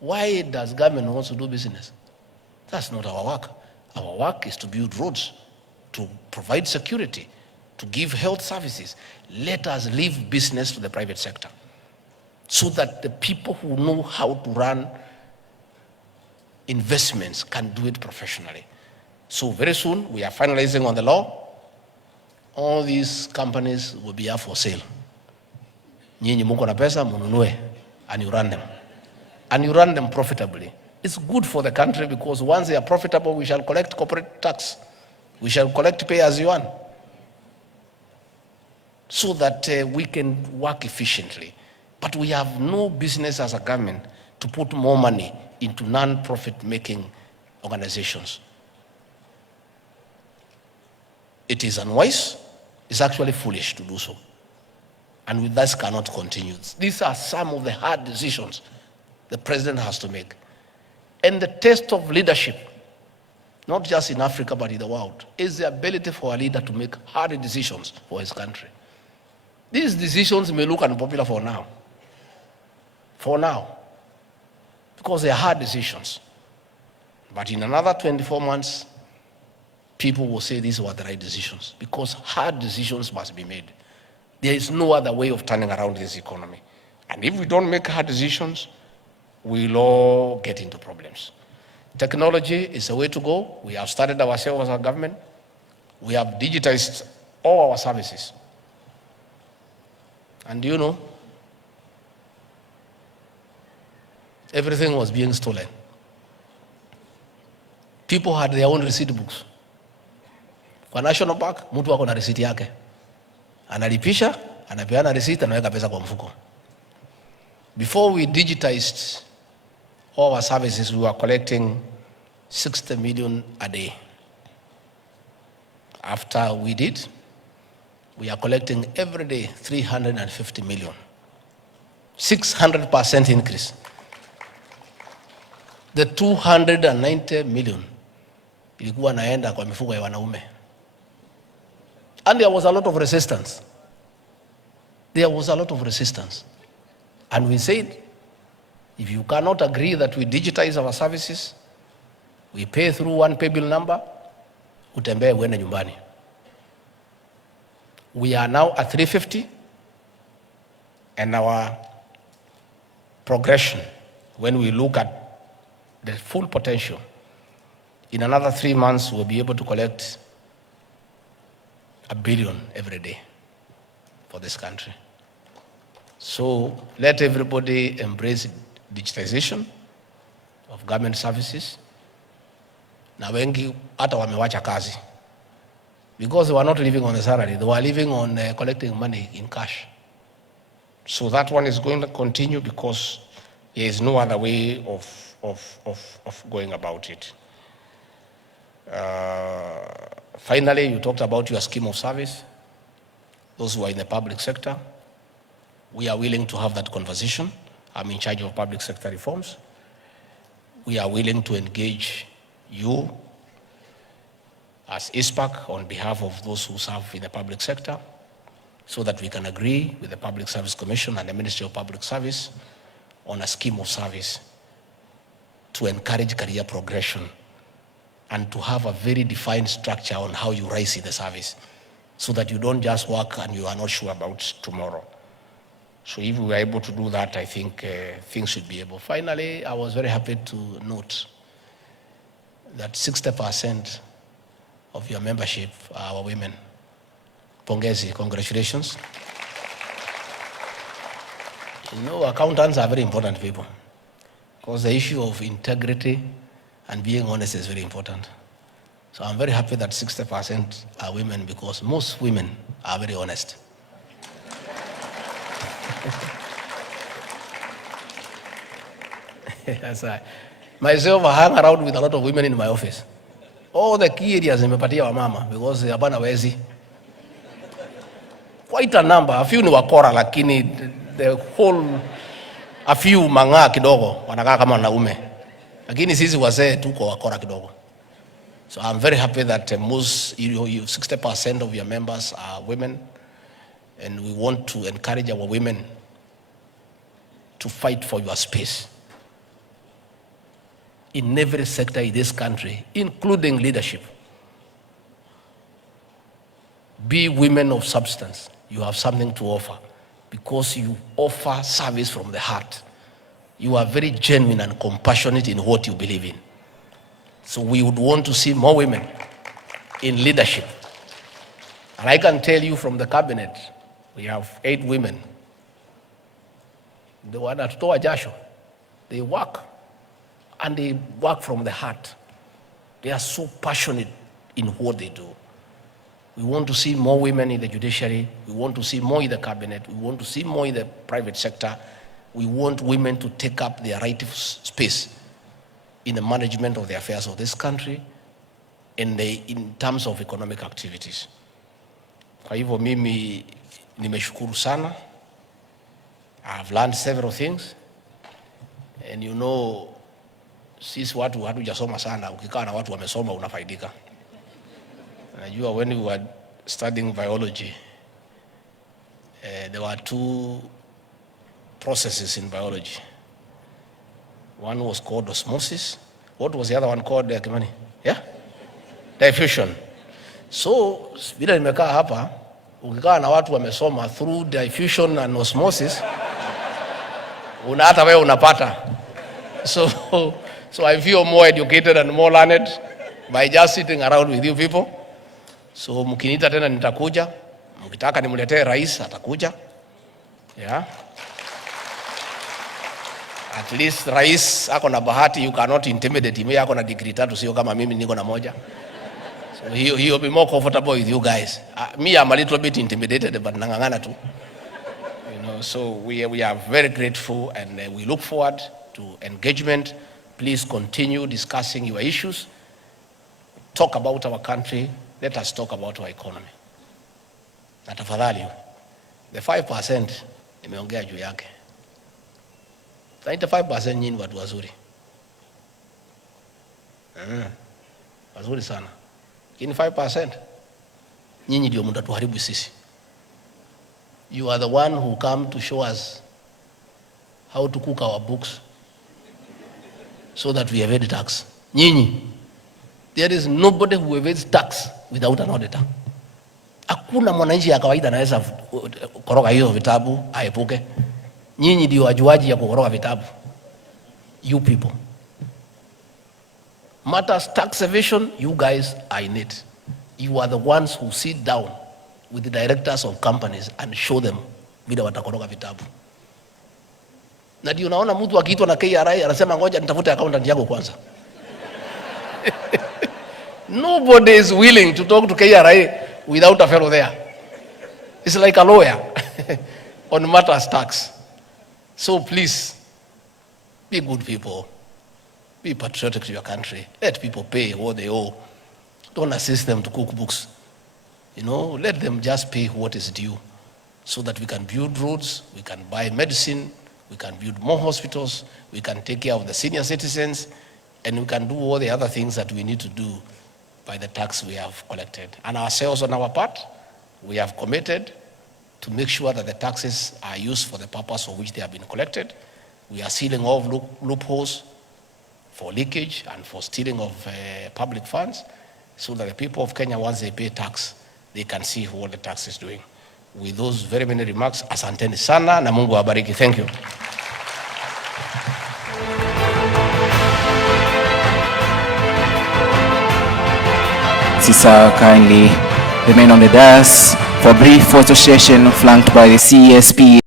Why does government want to do business? That's not our work. Our work is to build roads, to provide security, to give health services. Let us leave business to the private sector so that the people who know how to run investments can do it professionally. So very soon, we are finalizing on the law. All these companies will be up for sale. Nyinyi muko na pesa, mununue, and you run them. And you run them profitably. It's good for the country because once they are profitable, we shall collect corporate tax. We shall collect pay as you earn. So that we can work efficiently. But we have no business as a government to put more money into non-profit making organizations. It is unwise. It's actually foolish to do so. And with this cannot continue. These are some of the hard decisions the president has to make. And the test of leadership, not just in Africa but in the world, is the ability for a leader to make hard decisions for his country. These decisions may look unpopular for now. For now. Because they are hard decisions. But in another 24 months, people will say these were the right decisions. Because hard decisions must be made. There is no other way of turning around this economy. And if we don't make hard decisions, we'll all get into problems. Technology is the way to go. We have started ourselves as a government. We have digitized all our services. And you know, everything was being stolen. People had their own receipt books. Kwa National Bank, mtu wako na receipt yake. Analipisha, anapeana receipt, anaweka pesa kwa mfuko. Before we digitized all our services, we were collecting 60 million a day. After we did, we are collecting every day 350 million. 600% increase. The 290 million ilikuwa naenda kwa mifuko ya wanaume. And there was a lot of resistance. There was a lot of resistance. And we said, if you cannot agree that we digitize our services, we pay through one pay bill number, utembee uende nyumbani. We are now at 350, and our progression, when we look at the full potential, in another 3 months, we'll be able to collect $1 billion every day for this country. So let everybody embrace digitization of government services. Na wengi hata wamewacha kazi because they were not living on a salary. They were living on collecting money in cash. So that one is going to continue because there is no other way of going about it. Finally, you talked about your scheme of service. Those who are in the public sector, we are willing to have that conversation. I'm in charge of public sector reforms. We are willing to engage you as ISPAC on behalf of those who serve in the public sector so that we can agree with the Public Service Commission and the Ministry of Public Service on a scheme of service to encourage career progression and to have a very defined structure on how you rise in the service so that you don't just work and you are not sure about tomorrow. So if we were able to do that, I think things should be able. Finally, I was very happy to note that 60% of your membership are our women. Pongezi, congratulations. You know, accountants are very important people because the issue of integrity and being honest is very important. So I'm very happy that 60% are women because most women are very honest. Yes, myself, I hang around with a lot of women in my office. All the key areas nimepatia wa mama because hapana wezi. Quite a number, a few ni wakora lakini the whole, a few manga kidogo wanakaa kama wanaume. Lakini sisi wazee tuko wakora kidogo. So I'm very happy that most, 60% of your members are women, and we want to encourage our women to fight for your space. in every sector in this country, including leadership. Be women of substance. You have something to offer because you offer service from the heart. You are very genuine and compassionate in what you believe in. So we would want to see more women in leadership. And I can tell you from the cabinet, we have 8 women. The one at Toa Jasho, they work, and they work from the heart. They are so passionate in what they do. We want to see more women in the judiciary. We want to see more in the cabinet. We want to see more in the private sector. We want women to take up their rightful space in the management of the affairs of this country and in terms of economic activities. Kwa hivyo mimi nimeshukuru sana. I've learned several things. And you know, sisi watu hatujasoma sana, ukikaa na watu wamesoma unafaidika. Najua when we were studying biology, there were 2 processes in biology. One was called osmosis. What was the other one called, Kimani? Yeah? Diffusion. So, bila nimekaa hapa, ukikaa na watu wamesoma through diffusion and osmosis, hata wewe unapata. So I feel more educated and more learned by just sitting around with you people. So mkiniita tena nitakuja. Mkitaka nimletee rais atakuja. Yeah. At least rais ako na bahati, you cannot intimidate him. Ako na degree 3, sio kama mimi niko na moja. So he will be more comfortable with you guys. Me, I'm a little bit intimidated, but nangangana too. You know, so we are very grateful, and we look forward to engagement. Please continue discussing your issues. Talk about our country. Let us talk about our economy. Na tafadhali, the 5% nimeongea juu yake. 95% nyinyi watu wazuri. Wazuri sana. Lakini 5% nyinyi ndio mtatuharibu sisi. You are the one who come to show us how to cook our books so that we evade tax. Nyinyi. There is nobody who evades tax without an auditor. Hakuna mwananchi ya kawaida anaweza koroga hiyo vitabu aepuke. Nyinyi ndio wajuaji ya kukoroga vitabu. You people. Matters tax evasion, you guys are in it. You are the ones who sit down with the directors of companies and show them vile watakoroga vitabu. Na ndio unaona mtu akiitwa na KRA anasema ngoja nitafute accountant yako kwanza. Nobody is willing to talk to KRA without a fellow there. It's like a lawyer on matters tax. So please, be good people. Be patriotic to your country. Let people pay what they owe. Don't assist them to cook books. You know, let them just pay what is due so that we can build roads, we can buy medicine, we can build more hospitals, we can take care of the senior citizens, and we can do all the other things that we need to do by the tax we have collected. And ourselves on our part, we have committed to make sure that the taxes are used for the purpose for which they have been collected. We are sealing off loopholes for leakage and for stealing of public funds so that the people of Kenya, once they pay tax, they can see what the tax is doing. With those very many remarks, asanteni sana na Mungu awabariki. Thank you. Sisa kindly remain on the dais for brief photo session flanked by the CSP.